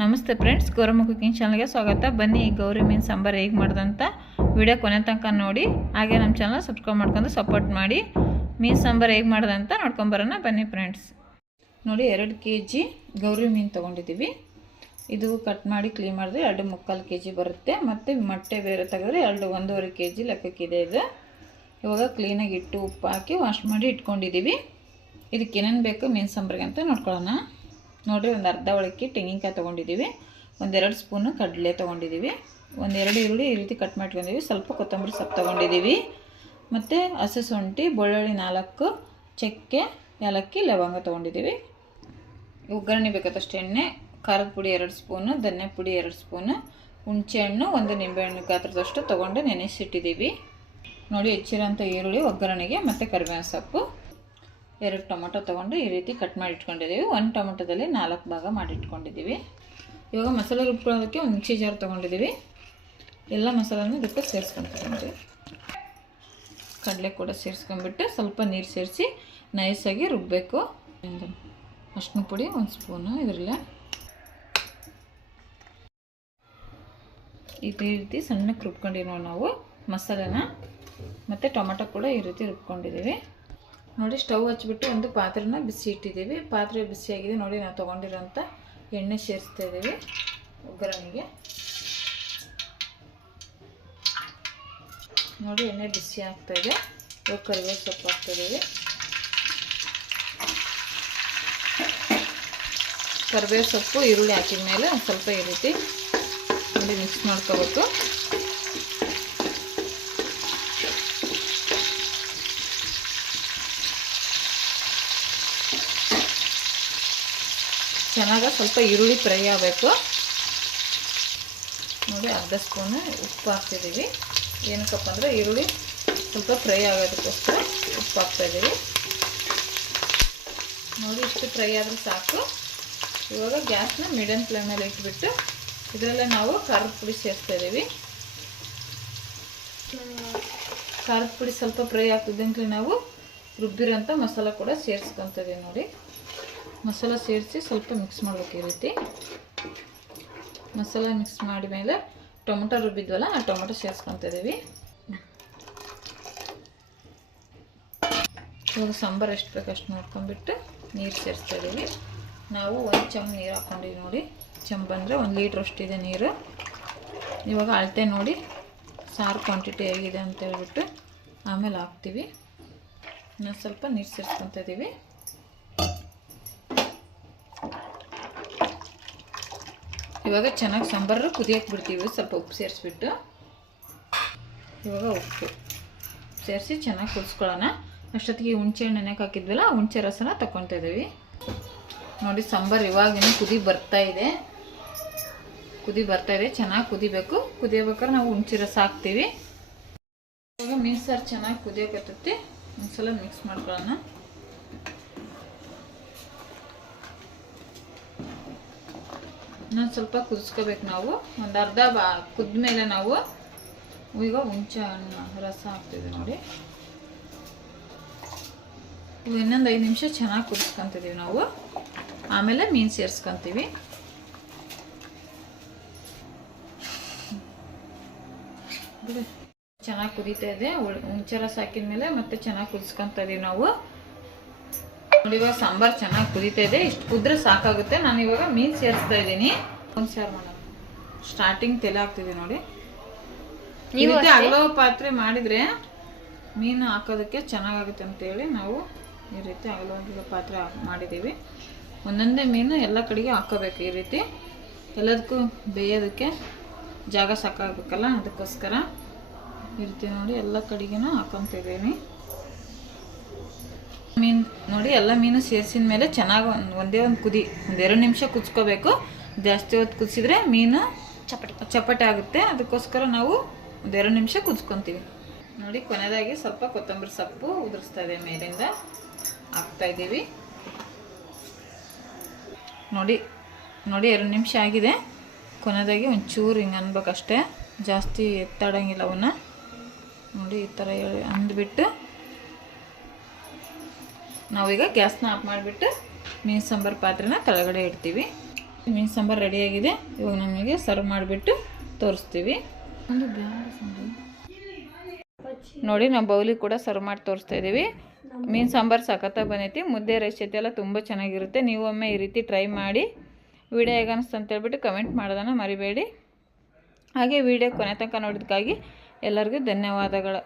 ನಮಸ್ತೆ friends Gowramma cooking ಚಾನಲ್ಗೆ ಸ್ವಾಗತ. ಬನ್ನಿ, ಗೌರಿ ಮೀನು ಸಾಂಬಾರು ಹೇಗೆ ಮಾಡ್ದಂತ ವಿಡಿಯೋ ಕೊನೆ ತನಕ ನೋಡಿ. ಹಾಗೆ ನಮ್ಮ ಚಾನಲ್ ಸಬ್ಸ್ಕ್ರೈಬ್ ಮಾಡ್ಕೊಂಡು ಸಪೋರ್ಟ್ ಮಾಡಿ. ಮೀನು ಸಾಂಬಾರು ಹೇಗೆ ಮಾಡ್ದಂತ ನೋಡ್ಕೊಂಬರೋಣ ಬನ್ನಿ ಫ್ರೆಂಡ್ಸ್ ನೋಡಿ, ಎರಡು ಕೆ ಜಿ ಗೌರಿ ಮೀನು ತೊಗೊಂಡಿದ್ದೀವಿ. ಇದು ಕಟ್ ಮಾಡಿ ಕ್ಲೀನ್ ಮಾಡಿದ್ರೆ ಎರಡು ಮುಕ್ಕಾಲು ಕೆ ಜಿ ಬರುತ್ತೆ. ಮತ್ತು ಮೊಟ್ಟೆ ಬೇರೆ ತೆಗೆದ್ರೆ ಎರಡು, ಒಂದೂವರೆ ಕೆ ಜಿ ಲೆಕ್ಕಕ್ಕಿದೆ ಇದು. ಇವಾಗ ಕ್ಲೀನಾಗಿ ಇಟ್ಟು ಉಪ್ಪು ಹಾಕಿ ವಾಶ್ ಮಾಡಿ ಇಟ್ಕೊಂಡಿದ್ದೀವಿ. ಇದಕ್ಕೆ ಏನೇನು ಬೇಕು ಮೀನು ಸಾಂಬಾರಿಗೆ ಅಂತ ನೋಡ್ಕೊಳ್ಳೋಣ. ನೋಡಿರಿ ಒಂದು ಅರ್ಧ ಒಳಕ್ಕೆ ತೆಂಗಿನಕಾಯಿ ತೊಗೊಂಡಿದ್ದೀವಿ ಒಂದೆರಡು ಸ್ಪೂನು ಕಡಲೆ ತೊಗೊಂಡಿದ್ದೀವಿ ಒಂದೆರಡು ಈರುಳ್ಳಿ ಈ ರೀತಿ ಕಟ್ ಮಾಡ್ಕೊಂಡಿದ್ದೀವಿ ಸ್ವಲ್ಪ ಕೊತ್ತಂಬರಿ ಸೊಪ್ಪು ತೊಗೊಂಡಿದ್ದೀವಿ ಮತ್ತು ಹಸು ಶುಂಠಿ, ಬೆಳ್ಳುಳ್ಳಿ ನಾಲ್ಕು, ಚಕ್ಕೆ, ಏಲಕ್ಕಿ, ಲವಂಗ ತೊಗೊಂಡಿದ್ದೀವಿ ಒಗ್ಗರಣೆ ಬೇಕಾದಷ್ಟು ಎಣ್ಣೆ, ಖಾರದ ಪುಡಿ ಎರಡು ಸ್ಪೂನು, ಧನ್ಯ ಪುಡಿ ಎರಡು ಸ್ಪೂನು ಹುಣಸೆಹಣ್ಣು ಒಂದು ನಿಂಬೆಹಣ್ಣು ಗಾತ್ರದಷ್ಟು ತೊಗೊಂಡು ನೆನೆಸಿಟ್ಟಿದ್ದೀವಿ ನೋಡಿ, ಹೆಚ್ಚಿರೋಂಥ ಈರುಳ್ಳಿ ಒಗ್ಗರಣೆಗೆ ಮತ್ತು ಕರಿಬೇವಿನ ಸೊಪ್ಪು. ಎರಡು ಟೊಮೊಟೊ ತೊಗೊಂಡು ಈ ರೀತಿ ಕಟ್ ಮಾಡಿ ಇಟ್ಕೊಂಡಿದ್ದೀವಿ. ಒಂದು ಟೊಮೊಟೊದಲ್ಲಿ ನಾಲ್ಕು ಭಾಗ ಮಾಡಿ ಇಟ್ಕೊಂಡಿದ್ದೀವಿ. ಇವಾಗ ಮಸಾಲೆ ರುಬ್ಕೊಳ್ಳೋದಕ್ಕೆ ಒಂದು ಮಿಕ್ಸಿ ಜಾರ್ ತೊಗೊಂಡಿದ್ದೀವಿ. ಎಲ್ಲ ಮಸಾಲೆನೂ ಇದಕ್ಕೆ ಸೇರಿಸ್ಕೊಂತೀವಿ ಕಡಲೆ ಕೂಡ ಸೇರಿಸ್ಕೊಂಡ್ಬಿಟ್ಟು ಸ್ವಲ್ಪ ನೀರು ಸೇರಿಸಿ ನೈಸಾಗಿ ರುಬ್ಬಬೇಕು ಅಷ್ಟು ಪುಡಿ, ಒಂದು ಸ್ಪೂನು ಇದರಲ್ಲೇ. ಇದೇ ರೀತಿ ಸಣ್ಣಕ್ಕೆ ರುಬ್ಕೊಂಡಿರೋ ನಾವು ಮಸಾಲೆನ ಮತ್ತು ಟೊಮೆಟೊ ಕೂಡ ಈ ರೀತಿ ರುಬ್ಕೊಂಡಿದ್ದೀವಿ. ನೋಡಿ ಸ್ಟವ್ ಹಚ್ಬಿಟ್ಟು ಒಂದು ಪಾತ್ರೆನ ಬಿಸಿ ಇಟ್ಟಿದ್ದೀವಿ. ಪಾತ್ರೆ ಬಿಸಿಯಾಗಿದೆ. ನೋಡಿ ನಾವು ತೊಗೊಂಡಿರೋಂಥ ಎಣ್ಣೆ ಸೇರಿಸ್ತಾ ಇದ್ದೀವಿ. ಒಗ್ಗರಣೆಗೆ. ನೋಡಿ ಎಣ್ಣೆ ಬಿಸಿ ಆಗ್ತಾ ಇದೆ. ಕರಿಬೇವು ಸೊಪ್ಪು ಹಾಕ್ತಾಯಿದ್ದೀವಿ ಕರಿಬೇವು ಸೊಪ್ಪು, ಈರುಳ್ಳಿ ಹಾಕಿದ ಮೇಲೆ ಒಂದು ಸ್ವಲ್ಪ ಈ ರೀತಿ ಮಿಕ್ಸ್ ಮಾಡ್ಕೋಬೇಕು. ಚೆನ್ನಾಗಿ ಸ್ವಲ್ಪ ಈರುಳ್ಳಿ ಫ್ರೈ ಆಗಬೇಕು. ನೋಡಿ, ಅರ್ಧ ಸ್ಪೂನ್ ಉಪ್ಪು ಹಾಕ್ತಿದ್ದೀವಿ. ಏನಕ್ಕಪ್ಪ ಅಂದರೆ ಈರುಳ್ಳಿ ಸ್ವಲ್ಪ ಫ್ರೈ ಆಗೋದಕ್ಕೋಸ್ಕರ ಉಪ್ಪು ಹಾಕ್ತಾಯಿದ್ದೀವಿ ನೋಡಿ, ಇಷ್ಟು ಫ್ರೈ ಆದರೆ ಸಾಕು. ಇವಾಗ ಗ್ಯಾಸ್ನ ಮೀಡಿಯಮ್ ಫ್ಲೇಮಲ್ಲಿ ಇಟ್ಬಿಟ್ಟು ಇದರಲ್ಲೇ ನಾವು ಖಾರದ ಪುಡಿ ಸೇರಿಸ್ತಾಯಿದ್ದೀವಿ ಖಾರದ ಪುಡಿ ಸ್ವಲ್ಪ ಫ್ರೈ ಆಗ್ತಿದ್ದಂಗೆ ನಾವು ರುಬ್ಬಿರೋಂಥ ಮಸಾಲ ಕೂಡ ಸೇರಿಸ್ಕೊತೀವಿ ನೋಡಿ. ಮಸಾಲ ಸೇರಿಸಿ ಸ್ವಲ್ಪ ಮಿಕ್ಸ್ ಮಾಡಬೇಕು ರೀತಿ ಮಸಾಲ ಮಿಕ್ಸ್ ಮಾಡಿದ ಮೇಲೆ ಟೊಮೊಟೊ ರುಬ್ಬಿದ್ವಲ್ಲ, ಆ ಟೊಮೊಟೊ ಸೇರಿಸ್ಕೊತಿದ್ದೀವಿ ಇವಾಗ ಸಾಂಬಾರು ಎಷ್ಟು ಬೇಕು ಅಷ್ಟು ನೋಡ್ಕೊಂಡ್ಬಿಟ್ಟು ನೀರು ಸೇರಿಸ್ತಾ ಇದ್ದೀವಿ. ನಾವು ಒಂದು ಚಮ್ ನೀರು ಹಾಕ್ಕೊಂಡಿವಿ ನೋಡಿ. ಚಮ್ ಬಂದರೆ ಒಂದು ಲೀಟ್ರ್ ಅಷ್ಟಿದೆ ನೀರು. ಇವಾಗ ಅಳತೆ ನೋಡಿ ಸಾರು ಕ್ವಾಂಟಿಟಿ ಹೇಗಿದೆ ಅಂತ ಹೇಳ್ಬಿಟ್ಟು ಆಮೇಲೆ ಹಾಕ್ತೀವಿ. ಇನ್ನೊಂದು ಸ್ವಲ್ಪ ನೀರು ಸೇರಿಸ್ಕೊತ ಇವಾಗ ಚೆನ್ನಾಗಿ ಸಾಂಬಾರು ಕುದಿಯೋಕೆ ಬಿಡ್ತೀವಿ. ಸ್ವಲ್ಪ ಉಪ್ಪು ಸೇರಿಸ್ಬಿಟ್ಟು. ಇವಾಗ ಉಪ್ಪು. ಸೇರಿಸಿ ಚೆನ್ನಾಗಿ ಕುದಿಸ್ಕೊಳ್ಳೋಣ. ಅಷ್ಟೊತ್ತಿಗೆ ಹುಣಸೆ ಹಣ್ಣು ನೆನೆಗೆ ಹಾಕಿದ್ವಲ್ಲ ಹುಣಸೆ ರಸನ ತಗೊತಾ ಇದ್ದೀವಿ. ನೋಡಿ, ಸಾಂಬಾರು ಇವಾಗಿನ ಕುದಿ ಬರ್ತಾ ಇದೆ. ಕುದಿ ಬರ್ತಾ ಇದೆ. ಚೆನ್ನಾಗಿ ಕುದಿಬೇಕು. ಕುದಿಯಬೇಕಾದ್ರೆ ನಾವು ಹುಣಸೆ ರಸ ಹಾಕ್ತೀವಿ. ಇವಾಗ ಮೀನು ಸಾರು ಚೆನ್ನಾಗಿ ಕುದಿಯೋಕತ್ತೈತಿ ಒಂದ್ಸಲ ಮಿಕ್ಸ್ ಮಾಡ್ಕೊಳ್ಳೋಣ. ಇನ್ನೊಂದು ಸ್ವಲ್ಪ ಕುದಿಸ್ಕೋಬೇಕು ನಾವು. ಒಂದು ಅರ್ಧ ಬಾ, ಕುದ್ಮೇಲೆ ನಾವು ಈಗ ಹುಂಚೆ ಹಣ್ಣು ರಸ ಹಾಕ್ತಿದ್ದೀವಿ ನೋಡಿ. ಇನ್ನೊಂದು ಐದು ನಿಮಿಷ ಚೆನ್ನಾಗಿ ಕುದಿಸ್ಕೊತಿದ್ದೀವಿ ನಾವು. ಆಮೇಲೆ ಮೀನು ಸೇರಿಸ್ಕೊತೀವಿ. ಚೆನ್ನಾಗಿ ಕುದೀತಾ ಇದೆ. ಹುಂಚೆ ರಸ ಹಾಕಿದ್ಮೇಲೆ ಮತ್ತೆ ಚೆನ್ನಾಗಿ ಕುದಿಸ್ಕೊತ ಇದೀವಿ ನಾವು. ನೋಡಿ ಇವಾಗ ಸಾಂಬಾರು ಚೆನ್ನಾಗಿ ಕುದೀತಾ ಇದೆ. ಇಷ್ಟು ಕುದ್ರೆ ಸಾಕಾಗುತ್ತೆ. ನಾನು ಇವಾಗ ಮೀನು ಸೇರಿಸ್ತಾ ಇದ್ದೀನಿ. ಒಂದು ಸಾರು ಮಾಡೋಣ. ಸ್ಟಾರ್ಟಿಂಗ್ ತಲೆ ಹಾಕ್ತಿದೆ ನೋಡಿ. ಈ ರೀತಿ ಪಾತ್ರೆ ಮಾಡಿದ್ರೆ ಮೀನು ಹಾಕೋದಕ್ಕೆ ಚೆನ್ನಾಗಾಗುತ್ತೆ ಅಂತೇಳಿ ನಾವು ಈ ರೀತಿ ಅಗಲವಾಗಿರೋ ಪಾತ್ರೆ ಮಾಡಿದ್ದೀವಿ. ಒಂದೊಂದೇ ಮೀನು ಎಲ್ಲ ಕಡೆಗೆ ಹಾಕೋಬೇಕು ಈ ರೀತಿ. ಎಲ್ಲದಕ್ಕೂ ಬೇಯೋದಕ್ಕೆ ಜಾಗ ಸಾಕಾಗಬೇಕಲ್ಲ ಅದಕ್ಕೋಸ್ಕರ ಈ ರೀತಿ ನೋಡಿ ಎಲ್ಲ ಕಡೆಗೂ ಹಾಕೊತಿದ್ದೀನಿ ಮೀನು ನೋಡಿ ಎಲ್ಲ ಮೀನು ಸೇರಿಸಿದ ಮೇಲೆ ಚೆನ್ನಾಗಿ ಒಂದು ಒಂದೇ ಒಂದು ಕುದಿ ಒಂದು ಎರಡು ನಿಮಿಷ ಕುದಿಸ್ಕೋಬೇಕು. ಜಾಸ್ತಿ ಹೊತ್ತು ಕುದಿಸಿದ್ರೆ ಮೀನು ಚಪಟೆ ಚಪಾಟಿ ಆಗುತ್ತೆ. ಅದಕ್ಕೋಸ್ಕರ ನಾವು ಒಂದೆರಡು ನಿಮಿಷ ಕುದಿಸ್ಕೊತೀವಿ. ನೋಡಿ ಕೊನೆಯದಾಗಿ ಸ್ವಲ್ಪ ಕೊತ್ತಂಬರಿ ಸೊಪ್ಪು ಉದುರಿಸ್ತಾ ಇದೆ ಮೇಲಿಂದ. ಹಾಕ್ತಾ ಇದ್ದೀವಿ. ನೋಡಿ ನೋಡಿ ಎರಡು ನಿಮಿಷ ಆಗಿದೆ. ಕೊನೆಯದಾಗಿ ಒಂಚೂರು ಹಿಂಗೆ ಅನ್ಬೇಕಷ್ಟೇ. ಜಾಸ್ತಿ ಎತ್ತಾಡಂಗಿಲ್ಲ ಅವನ್ನ. ನೋಡಿ ಈ ಥರ ಹೇಳಿ ಅಂದ್ಬಿಟ್ಟು ನಾವೀಗ ಗ್ಯಾಸ್ನ ಆಫ್ ಮಾಡಿಬಿಟ್ಟು ಮೀನು ಸಾಂಬಾರು ಪಾತ್ರೆನ ಕೆಳಗಡೆ ಇಡ್ತೀವಿ. ಮೀನು ಸಾಂಬಾರು ರೆಡಿಯಾಗಿದೆ ಇವಾಗ ನಮಗೆ ಸರ್ವ್ ಮಾಡಿಬಿಟ್ಟು ತೋರಿಸ್ತೀವಿ. ಒಂದು ನೋಡಿ ನಾವು ಬೌಲಿ ಕೂಡ ಸರ್ವ್ ಮಾಡಿ ತೋರಿಸ್ತಾ ಇದ್ದೀವಿ ಮೀನು ಸಾಂಬಾರು ಸಖತ್ತಾಗಿ ಬಂದೈತಿ. ಮುದ್ದೆ ರೈಸ್ ಜೊತೆ ಎಲ್ಲ ತುಂಬ ಚೆನ್ನಾಗಿರುತ್ತೆ. ನೀವು ಒಮ್ಮೆ ಈ ರೀತಿ ಟ್ರೈ ಮಾಡಿ ವಿಡಿಯೋ ಹೇಗೆ ಅನಿಸ್ತು ಅಂತ ಹೇಳ್ಬಿಟ್ಟು ಕಮೆಂಟ್ ಮಾಡೋದನ್ನು ಮರಿಬೇಡಿ. ಹಾಗೆ ವಿಡಿಯೋ ಕೊನೆ ತನಕ ನೋಡಿದ್ದಕ್ಕಾಗಿ ಎಲ್ಲರಿಗೂ ಧನ್ಯವಾದಗಳು.